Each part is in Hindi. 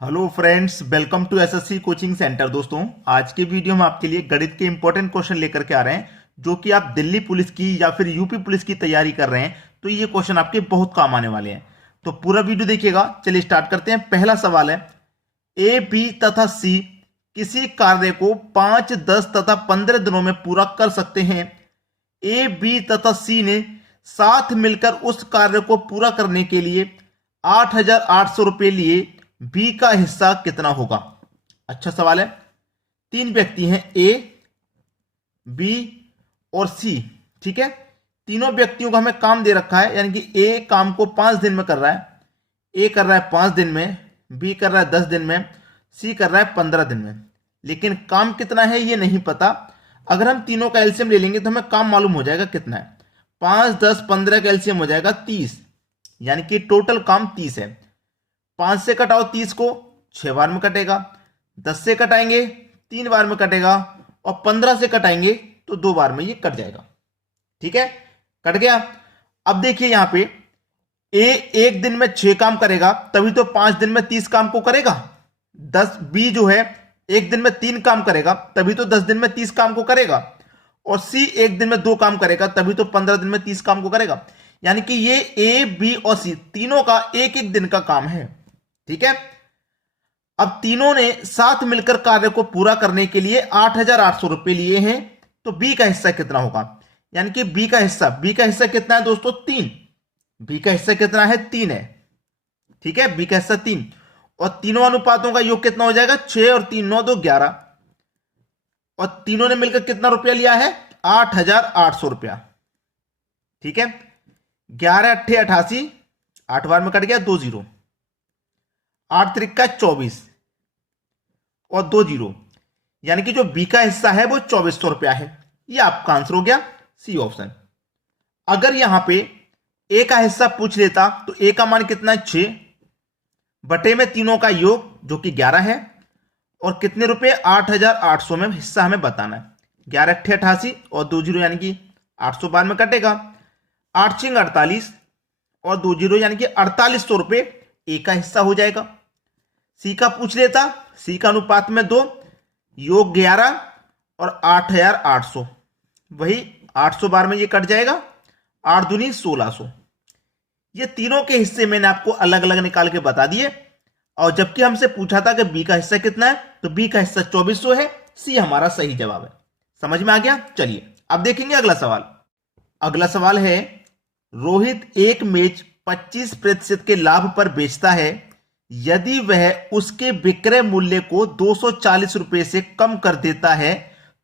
Hello friends, welcome to SSC coaching centre. दोस्तों, आज के वीडियो में आपके लिए गणित के इंपॉर्टेंट क्वेश्चन लेकर के आ रहे हैं। जो कि आप दिल्ली पुलिस की या फिर यूपी पुलिस की तैयारी कर रहे हैं तो ये क्वेश्चन आपके बहुत काम आने वाले हैं। तो पूरा वीडियो देखिएगा। चलिए स्टार्ट करते हैं। पहला सवाल है, ए, बी तथा सी किसी कार्य को 5, 10 तथा 15 दिनों में पूरा कर सकते हैं। ए, बी तथा सी ने साथ मिलकर उस कार्य को पूरा करने के लिए 8,800 रुपये लिए। बी का हिस्सा कितना होगा? अच्छा सवाल है। तीन व्यक्ति हैं, ए, बी और सी। ठीक है, तीनों व्यक्तियों का हमें काम दे रखा है, यानी कि ए काम को 5 दिन में कर रहा है, ए कर रहा है 5 दिन में, बी कर रहा है 10 दिन में, सी कर रहा है 15 दिन में। लेकिन काम कितना है ये नहीं पता। अगर हम तीनों का एलसीएम ले लेंगे तो हमें काम मालूम हो जाएगा कितना है। 5, 10, 15 का एलसीएम हो जाएगा 30, यानी कि टोटल काम 30 है। 5 से कटाओ 30 को, 6 बार में कटेगा। 10 से कटाएंगे 3 बार में कटेगा, और 15 से कटाएंगे तो 2 बार में ये कट जाएगा। ठीक है, कट गया। अब देखिए यहां पे ए एक दिन में 6 काम करेगा, तभी तो 5 दिन में 30 काम को करेगा। 10 बी जो है एक दिन में 3 काम करेगा, तभी तो 10 दिन में 30 काम को करेगा। और सी एक दिन में 2 काम करेगा, तभी तो 15 दिन में 30 काम को करेगा। यानी कि ये ए, बी और सी तीनों का एक एक दिन का काम है। ठीक है, अब तीनों ने साथ मिलकर कार्य को पूरा करने के लिए 8,800 रुपए लिए हैं। तो बी का हिस्सा कितना होगा? यानी कि बी का हिस्सा कितना है दोस्तों? 3। बी का हिस्सा कितना है? 3 है। ठीक है, बी का हिस्सा 3, और तीनों अनुपातों का योग कितना हो जाएगा? 6 और 3, 9, 2, 11। और तीनों ने मिलकर कितना रुपया लिया है? 8,800 रुपया। ठीक है, 11 अट्ठे 88, 8 बार में कट गया, 2 जीरो, 8 त्रिका 24 और 2 जीरो, यानी कि जो बी का हिस्सा है वो 2400 रुपया है। ये आपका आंसर हो गया, सी ऑप्शन। अगर यहां पे ए का हिस्सा पूछ लेता तो ए का मान कितना है? 6 बटे में तीनों का योग जो कि 11 है, और कितने रुपए? 8,800 में हिस्सा हमें बताना है। 11 अट्ठे 88 और 2 जीरो, यानी कि 800 बार में कटेगा। 8 छिंग 48 और 2 जीरो, यानी कि 4800 रुपए ए का हिस्सा हो जाएगा। सी का पूछ लेता, सी का अनुपात में 2, योग 11 और 8,800, वही 800 बार में ये कट जाएगा। 8 दूनी 1600। ये तीनों के हिस्से मैंने आपको अलग अलग निकाल के बता दिए। और जबकि हमसे पूछा था कि बी का हिस्सा कितना है, तो बी का हिस्सा 2400 है। सी हमारा सही जवाब है। समझ में आ गया? चलिए अब देखेंगे अगला सवाल। अगला सवाल है, रोहित एक मेज 25% के लाभ पर बेचता है। यदि वह उसके विक्रय मूल्य को 240 रुपए से कम कर देता है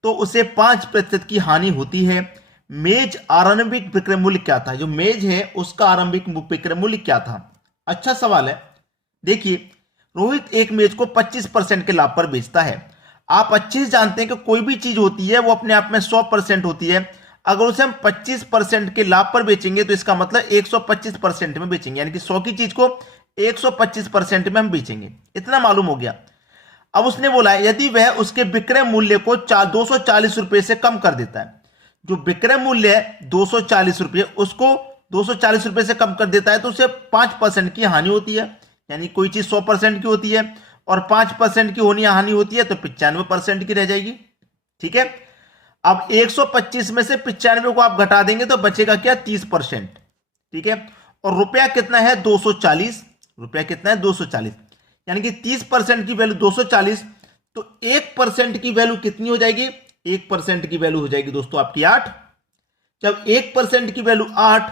तो उसे 5% की हानि होती है। मेज आरंभिक विक्रय मूल्य क्या था? जो मेज है उसका आरंभिक विक्रय मूल्य क्या था? अच्छा सवाल है। देखिए, रोहित एक मेज को 25% के लाभ पर बेचता है। आप अच्छे से जानते हैं कि कोई भी चीज होती है वो अपने आप में 100% होती है। अगर उसे हम 25% के लाभ पर बेचेंगे तो इसका मतलब 125% में बेचेंगे, यानी कि 100 की चीज को 125% में हम बेचेंगे। इतना मालूम हो गया। अब उसने बोला यदि वह उसके विक्रय मूल्य को 240 रुपए से कम कर देता है। जो विक्रय मूल्य है 240 रुपये, उसको 240 रुपए से कम कर देता है तो उसे 5% की हानि होती है। यानी कोई चीज 100% की होती है और 5% की होनी हानि होती है तो 95% की रह जाएगी। ठीक है, अब 125 में से 95 को आप घटा देंगे तो बचेगा क्या? 30%। ठीक है, और रुपया कितना है? 240। रुपया कितना है? 240, यानी कि 30% की वैल्यू 240, तो 1% की वैल्यू कितनी हो जाएगी? 1% की वैल्यू हो जाएगी दोस्तों आपकी 8। जब 1% की वैल्यू 8,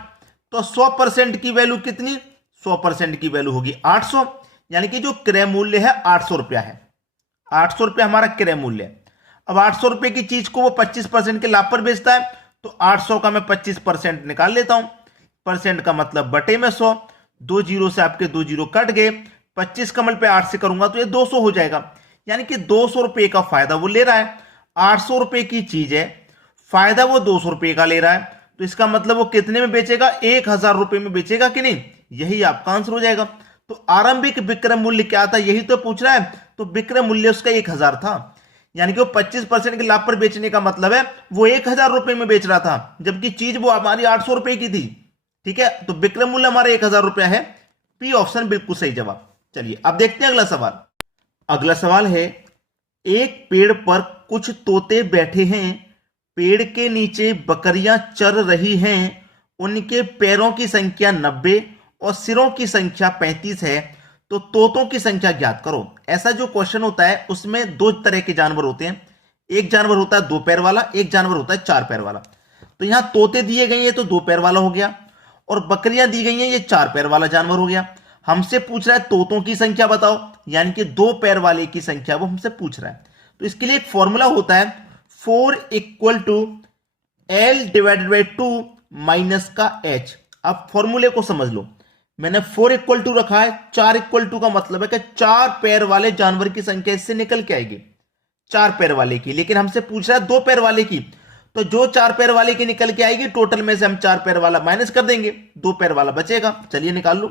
तो 100% की वैल्यू कितनी? 100% की वैल्यू होगी 800, यानी कि जो क्रय मूल्य है 800 रुपया है। 800 रुपया हमारा क्रय मूल्य है। अब 800 रुपए की चीज को वो 25% के लाभ पर बेचता है, तो 800 का मैं 25% निकाल लेता हूं। परसेंट का मतलब बटे में 100, 2 जीरो से आपके 2 जीरो कट गए। 25 का मल्टीप्लाई 8 से करूंगा तो ये 200 हो जाएगा, यानी कि 200 रुपए का फायदा वो ले रहा है। 800 रुपए की चीज है, फायदा वो 200 रुपए का ले रहा है, तो इसका मतलब वो कितने में बेचेगा? 1000 रुपए में बेचेगा कि नहीं? यही आपका आंसर हो जाएगा। तो आरंभिक विक्रय मूल्य क्या था यही तो पूछ रहा है, तो विक्रय मूल्य उसका 1000 था। यानी कि वो 25% के लाभ पर बेचने का मतलब है वो 1000 रुपए में बेच रहा था, जबकि चीज वो हमारी 800 रुपए की थी। ठीक है, तो विक्रय मूल्य हमारा 1000 रुपया है। पी ऑप्शन बिल्कुल सही जवाब। चलिए अब देखते हैं अगला सवाल। अगला सवाल है, एक पेड़ पर कुछ तोते बैठे हैं, पेड़ के नीचे बकरियां चर रही हैं, उनके पैरों की संख्या 90 और सिरों की संख्या 35 है, तो तोतों की संख्या ज्ञात करो। ऐसा जो क्वेश्चन होता है उसमें दो तरह के जानवर होते हैं, एक जानवर होता है 2 पैर वाला, एक जानवर होता है 4 पैर वाला। तो यहां तोते दिए गए हैं तो 2 पैर वाला हो गया, और बकरियां दी गई हैं, ये 4 पैर वाला जानवर हो गया। हमसे पूछ रहा है तोतों की संख्या बताओ, यानी कि 2 पैर वाले की संख्या वो हमसे पूछ रहा है। तो इसके लिए एक फॉर्मूला होता है 4 equal to L divided by 2 minus का H। अब फॉर्मूले को समझ लो, मैंने 4 इक्वल टू रखा है, 4 इक्वल टू का मतलब है कि 4 पैर वाले जानवर की संख्या इससे निकल के आएगी, 4 पैर वाले की। लेकिन हमसे पूछ रहा है 2 पैर वाले की, तो जो 4 पैर वाले की निकल के आएगी टोटल में से हम 4 पैर वाला माइनस कर देंगे, 2 पैर वाला बचेगा। चलिए निकाल लो।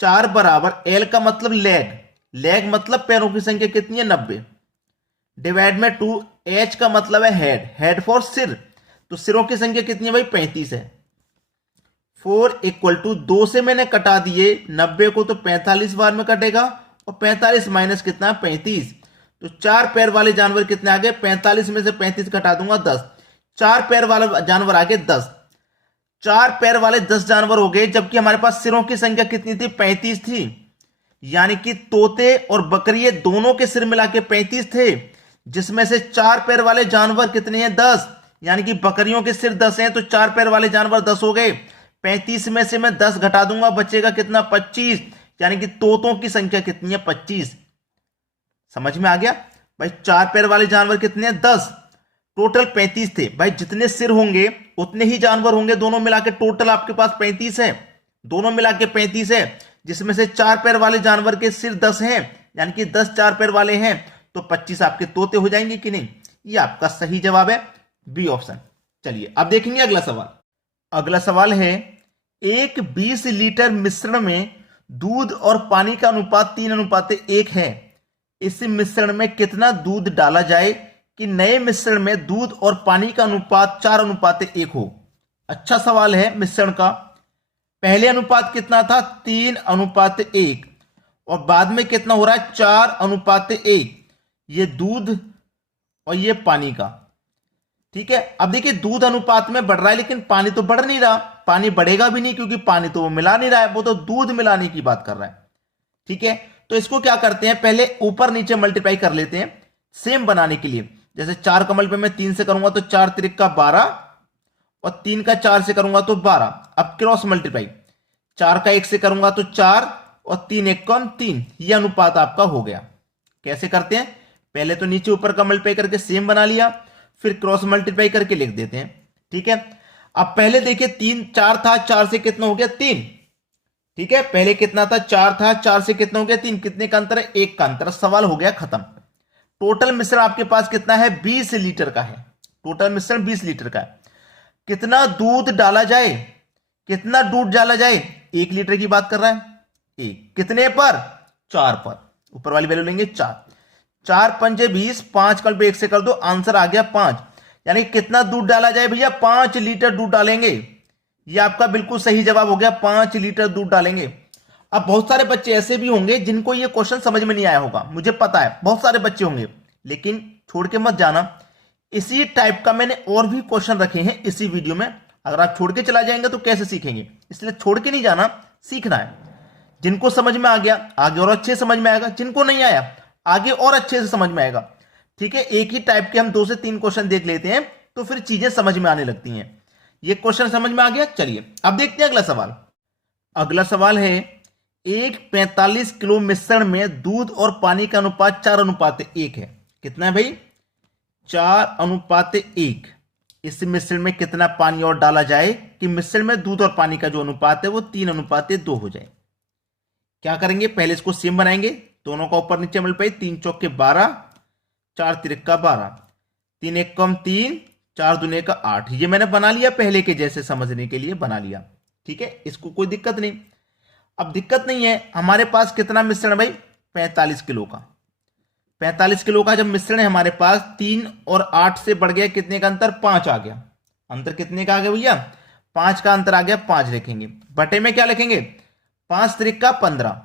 4 बराबर L का मतलब लेग, लेग मतलब पैरों की संख्या कितनी है 90, डिवाइड में 2, H का मतलब है हेड, हेड फॉर सिर, तो सिरों की संख्या कितनी है भाई 35 है। 4 इक्वल टू 2 से मैंने कटा दिए 90 को, तो 45 बार में कटेगा, और 45 माइनस कितना 35, तो 4 पैर वाले जानवर कितने आ गए, 45 में से 35 घटा दूंगा 10, 4 पैर वाला जानवर आ गए 10, 4 पैर वाले 10 जानवर हो गए, जबकि हमारे पास सिरों की संख्या कितनी थी 35 थी, यानी कि तोते और बकरिए दोनों के सिर मिला के 35 थे, जिसमें से 4 पैर वाले जानवर कितने हैं 10, यानी कि बकरियों के सिर 10 हैं, तो 4 पैर वाले जानवर 10 हो गए। 35 में से मैं 10 घटा दूंगा, बचेगा कितना 25, यानी कि तोतों की संख्या कितनी है 25। समझ में आ गया भाई, 4 पैर वाले जानवर कितने हैं 10, टोटल 35 थे। भाई जितने सिर होंगे उतने ही जानवर होंगे, दोनों मिला के टोटल आपके पास 35 है, दोनों मिला के 35 है, जिसमें से 4 पैर वाले जानवर के सिर 10 हैं, यानी कि 10 4 पैर वाले हैं, तो 25 आपके तोते हो जाएंगे कि नहीं। ये आपका सही जवाब है, बी ऑप्शन। चलिए अब देखेंगे अगला सवाल। अगला सवाल है, एक 20 लीटर मिश्रण में दूध और पानी का अनुपात 3:1 है, इस मिश्रण में कितना दूध डाला जाए कि नए मिश्रण में दूध और पानी का अनुपात 4:1 हो। अच्छा सवाल है मिश्रण का। पहले अनुपात कितना था 3:1, और बाद में कितना हो रहा है 4:1, ये दूध और ये पानी का। ठीक है, अब देखिए दूध अनुपात में बढ़ रहा है, लेकिन पानी तो बढ़ नहीं रहा, पानी बढ़ेगा भी नहीं क्योंकि पानी तो वो मिला नहीं रहा है, वो तो दूध मिलाने की बात कर रहा है। ठीक है, तो इसको क्या करते हैं, पहले ऊपर नीचे मल्टीप्लाई कर लेते हैं सेम बनाने के लिए। जैसे 4 कमल पे मैं 3 से करूंगा तो 4 त्रिक का 12, और 3 का 4 से करूंगा तो 12। अब क्रॉस मल्टीप्लाई, 4 का 1 से करूंगा तो 4, और 3 1 कम 3, यह अनुपात आपका हो गया। कैसे करते हैं, पहले तो नीचे ऊपर का मल्टीप्लाई करके सेम बना लिया, फिर क्रॉस मल्टीप्लाई करके लिख देते हैं। ठीक है, अब पहले देखिए 3 4 था, 4 से कितना हो गया 3। ठीक है, पहले कितना था 4 था, 4 से कितना हो गया 3, कितने का अंतर है 1 का अंतर, सवाल हो गया खत्म। टोटल मिश्रण आपके पास कितना है 20 लीटर का है, टोटल मिश्रण 20 लीटर का है। कितना दूध डाला जाए, कितना दूध डाला जाए, 1 लीटर की बात कर रहा है, 1 कितने पर 4 पर, ऊपर वाली वैल्यू लेंगे 4, 4 पंजे 20, 5 कल पे 1 से कर दो, आंसर आ गया 5। यानी कितना दूध डाला जाए भैया 5 लीटर दूध डालेंगे, ये आपका बिल्कुल सही जवाब हो गया, 5 लीटर दूध डालेंगे। अब बहुत सारे बच्चे ऐसे भी होंगे जिनको ये क्वेश्चन समझ में नहीं आया होगा, मुझे पता है बहुत सारे बच्चे होंगे, लेकिन छोड़ के मत जाना, इसी टाइप का मैंने और भी क्वेश्चन रखे हैं इसी वीडियो में। अगर आप छोड़ के चला जाएंगे तो कैसे सीखेंगे, इसलिए छोड़ के नहीं जाना, सीखना है। जिनको समझ में आ गया आगे और अच्छे समझ में आएगा, जिनको नहीं आया आगे और अच्छे से समझ में आएगा। ठीक है, एक ही टाइप के हम 2 से 3 क्वेश्चन देख लेते हैं तो फिर चीजें समझ में आने लगती हैं। ये क्वेश्चन समझ में आ गया। चलिए अब देखते हैं अगला सवाल। अगला सवाल है, एक 45 किलो मिश्रण में दूध और पानी का अनुपात 4:1 है। कितना है भाई 4:1। इस मिश्रण में कितना पानी और डाला जाए कि मिश्रण में दूध और पानी का जो अनुपात है वो 3:2 हो जाए। क्या करेंगे, पहले इसको सेम बनाएंगे, दोनों का ऊपर नीचे मल्टीप्लाई, 3 चौक के 12, 4 तिरक का 12, 3 1 कम 3, 4 दूने का 8। ये मैंने बना लिया पहले के जैसे, समझने के लिए बना लिया। ठीक है, इसको कोई दिक्कत नहीं। अब दिक्कत नहीं है, हमारे पास कितना मिश्रण है भाई 45 किलो का। 45 किलो का जब मिश्रण है हमारे पास, 3 और 8 से बढ़ गया, कितने का अंतर 5 आ गया। अंतर कितने का आ गया भैया 5 का अंतर आ गया, 5 लिखेंगे, बटे में क्या लिखेंगे 5 त्रिक का 15।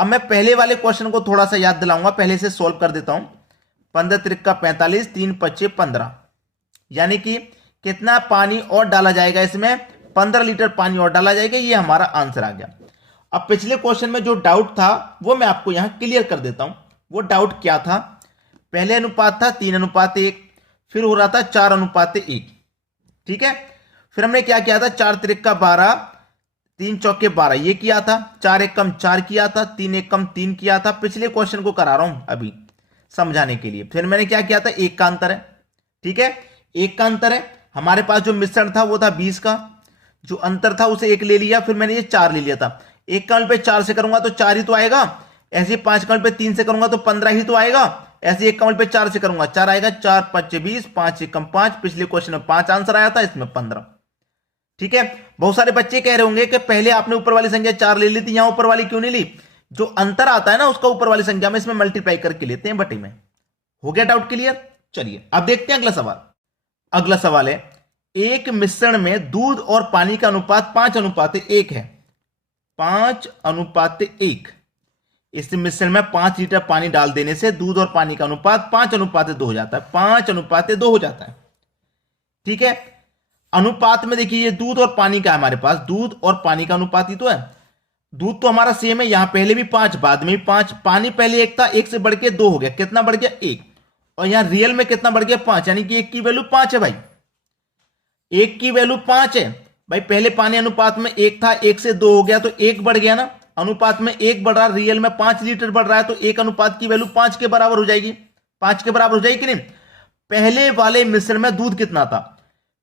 अब मैं पहले वाले क्वेश्चन को थोड़ा सा याद दिलाऊंगा, पहले से सोल्व कर देता हूं। 15 त्रिका 45, 3 पच्चे 15, यानी कि कितना पानी और डाला जाएगा इसमें, 15 लीटर पानी और डाला जाएगा। ये हमारा आंसर आ गया। अब पिछले क्वेश्चन में जो डाउट था वो मैं आपको यहां क्लियर कर देता हूं। वो डाउट क्या था, पहले अनुपात था 3:1, फिर हो रहा था 4:1, ठीक है। फिर हमने क्या किया था, 4 त्रिका 12, 3 चौके 12 ये किया था, 4 एकम 4 किया था, 3 एकम 3 किया था। पिछले क्वेश्चन को करा रहा हूं अभी समझाने के लिए। फिर मैंने क्या किया था, 1 का अंतर है, ठीक है, 1 का अंतर है। हमारे पास जो मिश्रण था वो था 20 का, जो अंतर था उसे 1 ले लिया, फिर मैंने ये 4 ले लिया था। 1 का पे 4 से करूंगा तो 4 ही तो आएगा, ऐसे 5 का पे 3 से करूंगा तो 15 ही तो आएगा, ऐसे 1 का पे 4 से करूंगा 4 आएगा, 4 5 20, 5 एकम 5। पिछले क्वेश्चन में 5 आंसर आया था, इसमें 15, ठीक है। बहुत सारे बच्चे कह रहे होंगे कि पहले आपने ऊपर वाली संख्या 4 ले ली थी, यहां ऊपर वाली क्यों नहीं ली। जो अंतर आता है ना उसका ऊपर वाली संख्या में इसमें मल्टीप्लाई करके लेते हैं बटे में। हो गया डाउट क्लियर। चलिए अब देखते हैं अगला सवाल। अगला सवाल है, एक मिश्रण में दूध और पानी का अनुपात 5:1 है, 5:1। इस मिश्रण में 5 लीटर पानी डाल देने से दूध और पानी का अनुपात 5:2 हो जाता है, 5:2 हो जाता है, ठीक है। अनुपात में देखिए ये दूध और पानी का है, हमारे पास दूध और पानी का अनुपात ही तो है। दूध तो हमारा सेम है, यहां पहले भी 5 बाद में भी 5, पानी पहले 1 था, 1 से बढ़ के 2 हो गया, कितना बढ़ गया 1, और यहां रियल में कितना बढ़ गया 5, यानी कि 1 की वैल्यू 5 है भाई, 1 की वैल्यू 5 है भाई। पहले पानी अनुपात में 1 था, 1 से 2 हो गया तो 1 बढ़ गया ना, अनुपात में 1 बढ़ रहा, रियल में 5 लीटर बढ़ रहा है, तो 1 अनुपात की वैल्यू 5 के बराबर हो जाएगी, 5 के बराबर हो जाएगी कि नहीं। पहले वाले मिश्रण में दूध कितना था,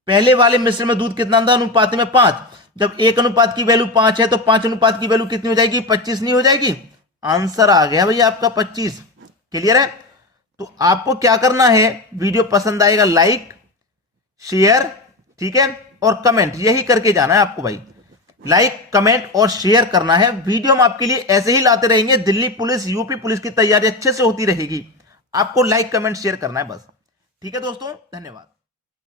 पहले वाले मिश्रण में दूध कितना था, अनुपात में 5। जब 1 अनुपात की वैल्यू 5 है तो 5 अनुपात की वैल्यू कितनी हो जाएगी, 25 नहीं हो जाएगी। आंसर आ गया भैया आपका 25। क्लियर है। तो आपको क्या करना है, वीडियो पसंद आएगा लाइक शेयर, ठीक है, और कमेंट, यही करके जाना है आपको भाई। लाइक कमेंट और शेयर करना है। वीडियो हम आपके लिए ऐसे ही लाते रहेंगे, दिल्ली पुलिस यूपी पुलिस की तैयारी अच्छे से होती रहेगी, आपको लाइक कमेंट शेयर करना है बस। ठीक है दोस्तों, धन्यवाद।